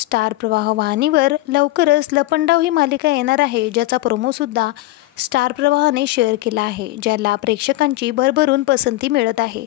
Star प्रवाह वाहिनीवर लवकरच लपंडाव ही मालिका येणार आहे, ज्याचा प्रोमोसुद्धा स्टार प्रवाहाने शेअर केला आहे, ज्याला प्रेक्षकांची भरभरून पसंती मिळत आहे।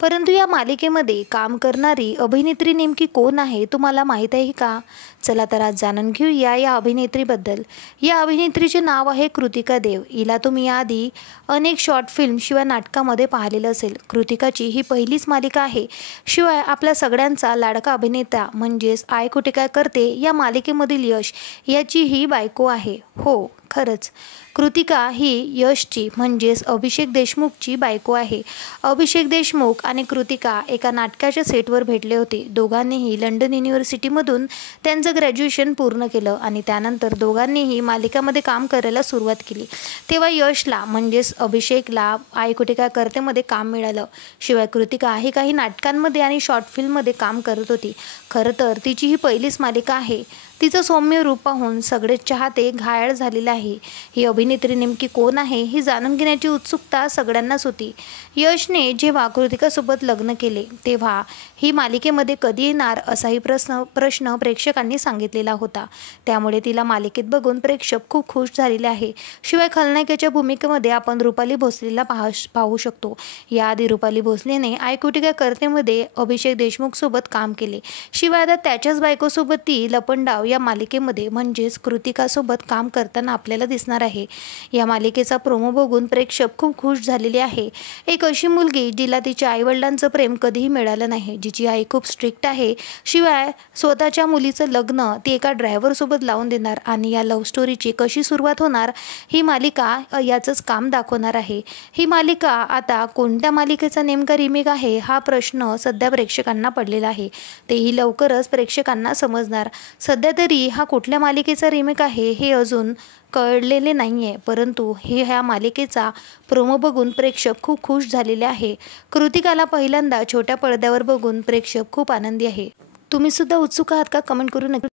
परंतु या मालिकेमध्ये काम करणारी अभिनेत्री नेमकी कोण आहे, तुम्हाला माहीत आहे का? चला तर आज जाणून घेऊया या अभिनेत्रीबद्दल। या अभिनेत्रीचे नाव आहे कृतिका देव। हिला तुम्ही याआधी अनेक शॉर्ट फिल्म शिवाय नाटकामध्ये पाहिलेलं असेल। कृतिकाची ही पहिलीच मालिका आहे। शिवाय आपल्या सगळ्यांचा लाडका अभिनेता म्हणजेच आय कुठे काय करते या मालिकेमधील यश याची ही बायको आहे। हो, खरंच कृतिका ही यशची म्हणजेच अभिषेक देशमुखची बायको आहे। अभिषेक देशमुख आणि कृतिका एका नाटकाच्या सेटवर भेटले होते। दोघांनीही लंडन युनिव्हर्सिटीमधून त्यांचं ग्रॅज्युएशन पूर्ण केलं आणि त्यानंतर दोघांनीही मालिकामध्ये काम करायला सुरुवात केली। तेव्हा यशला म्हणजेच अभिषेकला आय कुठे काय करतेमध्ये काम मिळालं। शिवाय कृतिका ही काही नाटकांमध्ये आणि शॉर्ट फिल्ममध्ये काम करत होती। खरं तर तिची ही पहिलीच मालिका आहे। तिचं सौम्य रूप पाहून सगळे चाहते घायल झालेले आहे। ही अभिनेत्री नेमकी कोण आहे हे जाणून घेण्याची उत्सुकता सगळ्यांनाच होती। यशने जेव्हा कृतिकासोबत लग्न केले तेव्हा ही मालिकेमध्ये कधी येणार असाही प्रश्न प्रेक्षकांनी सांगितलेला होता। त्यामुळे तिला मालिकेत बघून प्रेक्षक खूप खुश झालेले आहे। शिवाय खलनायिकेच्या भूमिकेमध्ये आपण रुपाली भोसलेला पाहू शकतो। याआधी रुपाली भोसलेने आय कुठे काय करतेमध्ये अभिषेक देशमुखसोबत काम केले। शिवाय आता त्याच्याच बायकोसोबत ती लपंडाव या मालिकेमध्ये म्हणजेच कृतिकासोबत काम करताना आपल्याला दिसणार आहे। या मालिकेचा प्रोमो बघून प्रेक्षक खूप खुश झालेले आहे। एक अशी मुलगी जिला तिच्या आईवडिलांचं प्रेम कधीही मिळालं नाही, जिची आई खूप स्ट्रिक्ट आहे। शिवाय स्वतःच्या मुलीचं लग्न ती एका ड्रायव्हरसोबत लावून देणार आणि या लव्ह स्टोरीची कशी सुरुवात होणार ही मालिका याचंच काम दाखवणार आहे। ही मालिका आता कोणत्या मालिकेचा नेमका रिमेक आहे हा प्रश्न सध्या प्रेक्षकांना पडलेला आहे। तेही लवकरच प्रेक्षकांना समजणार। सध्या तरी हा कुठल्या मालिकेचा रिमेक आहे हे अजून कळलेले नाहीये, परंतु ह्या मालिकेचा प्रोमो बघून प्रेक्षक खूप खुश झालेले आहे। कृतिकाला पहिल्यांदा छोट्या पडद्यावर बघून प्रेक्षक खूप आनंदी आहे। तुम्ही सुद्धा उत्सुक आहात का? कमेंट करून नक्की